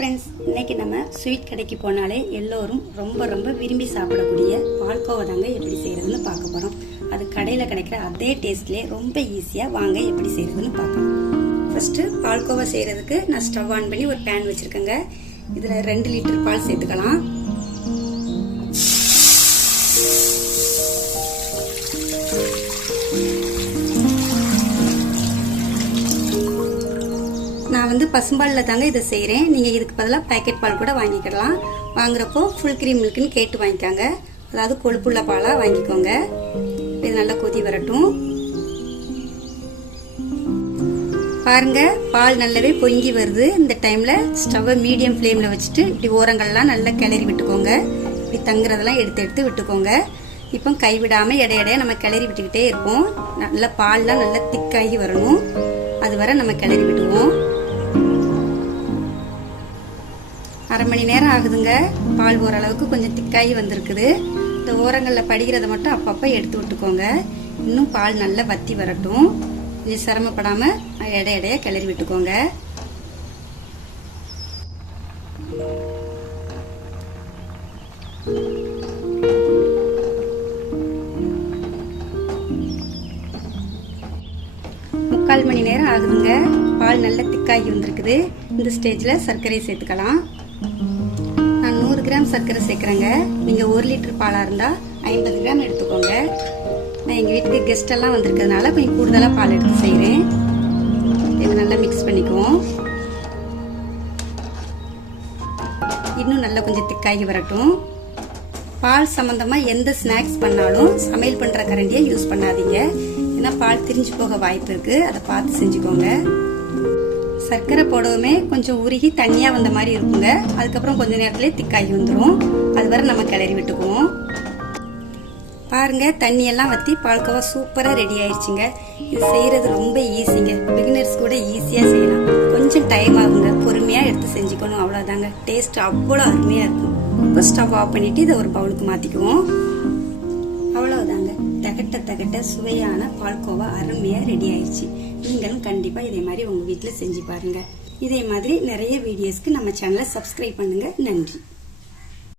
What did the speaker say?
Friends, இன்னைக்கு நம்ம sweet கடைக்கு போனாலே எல்லோரும் ரொம்ப ரொம்ப விரும்பி சாப்பிடக்கூடிய பால்கோவா தாங்க எப்படி செய்யறதுன்னு பார்க்க போறோம். அது கடையில் கிடைக்கிற அதே டேஸ்ட்லேயே ரொம்ப ஈஸியாக வாங்க எப்படி செய்யறதுன்னு பார்க்கலாம். ஃபர்ஸ்ட் பால்கோவா செய்யறதுக்கு நான் ஸ்டவ் ஆன் பண்ணி ஒரு பேன் வச்சிருக்கேங்க. இதில் 2 லிட்டர் பால் சேர்த்துக்கலாம். நான் பசும்பாலில் தாங்க இதை செய்கிறேன். நீங்கள் இதுக்கு பதிலாக பேக்கெட் பால் கூட வாங்கிக்கலாம். வாங்குறப்போ ஃபுல் க்ரீம் மில்க்குன்னு கேட்டு வாங்கிக்காங்க. அதாவது கொழுப்புள்ள பாலாக வாங்கிக்கோங்க. இது நல்லா கொதி வரட்டும். பாருங்க, பால் நல்லாவே பொங்கி வருது. இந்த டைமில் ஸ்டவ்வை மீடியம் ஃப்ளேமில் வச்சுட்டு இப்படி ஓரங்கள்லாம் நல்லா கிளறி விட்டுக்கோங்க. இப்படி தங்குறதெல்லாம் எடுத்து விட்டுக்கோங்க. இப்போ கைவிடாமல் இடையிடையே நம்ம கிளறி விட்டுக்கிட்டே இருப்போம். நல்லா பால்லாம் நல்லா திக்காகி வரணும். அது வரை நம்ம கிளறி விட்டுவோம். அரை மணி நேரம் ஆகுதுங்க. பால் ஓரளவுக்கு கொஞ்சம் திக்காகி வந்திருக்குது. இந்த ஓரங்களில் படிக்கிறத மட்டும் அப்பப்போ எடுத்து விட்டுக்கோங்க. இன்னும் பால் நல்லா வத்தி வரட்டும். கொஞ்சம் சிரமப்படாமல் இடையிடைய கிளறி விட்டுக்கோங்க. முக்கால் மணி நேரம் ஆகுதுங்க. பால் நல்லா திக்காகி வந்திருக்குது. இந்த ஸ்டேஜில் சர்க்கரையை சேர்த்துக்கலாம். நான் 100 கிராம் சர்க்கரை சேர்க்குறேங்க. நீங்கள் 1 லிட்டர் பாலாக இருந்தால் 50 கிராம் எடுத்துக்கோங்க. நான் எங்கள் வீட்டுக்கு கெஸ்ட் எல்லாம் வந்திருக்கிறதுனால கொஞ்சம் கூடுதலாக பால் எடுத்து செய்கிறேன். இதை நல்லா மிக்ஸ் பண்ணிக்குவோம். இன்னும் நல்லா கொஞ்சம் திக்காகி வரட்டும். பால் சம்மந்தமாக எந்த ஸ்நாக்ஸ் பண்ணாலும் சமையல் பண்ணுற கரண்டியை யூஸ் பண்ணாதீங்க. ஏன்னா பால் திரிஞ்சு போக வாய்ப்பு இருக்கு. அதை பார்த்து செஞ்சுக்கோங்க. சர்க்கரை போடவுமே கொஞ்சம் உருகி தண்ணியாக வந்த மாதிரி இருக்குங்க. அதுக்கப்புறம் கொஞ்ச நேரத்துலேயே திக்காகி வந்துடும். அது வரை நம்ம கிளறி விட்டுக்குவோம். பாருங்க, தண்ணியெல்லாம் வற்றி பால்கோவா சூப்பராக ரெடி ஆயிடுச்சுங்க. இது செய்கிறது ரொம்ப ஈஸிங்க. பிகினர்ஸ் கூட ஈஸியாக செய்யலாம். கொஞ்சம் டைம் ஆகுங்க. பொறுமையாக எடுத்து செஞ்சுக்கணும். அவ்வளோதாங்க. டேஸ்ட் அவ்வளோ அருமையாக இருக்கும். இப்போ ஸ்டவ் ஆஃப் பண்ணிவிட்டு இதை ஒரு பவுலுக்கு மாற்றிக்குவோம். அவ்வளோதாங்க. தகட்ட சுவையான பால்கோவா அருமையாக ரெடி ஆயிடுச்சு. நீங்களும் கண்டிப்பாக இதே மாதிரி உங்கள் வீட்டில் செஞ்சு பாருங்கள். இதே மாதிரி நிறைய வீடியோஸ்க்கு நம்ம சேனலை சப்ஸ்கிரைப் பண்ணுங்கள். நன்றி.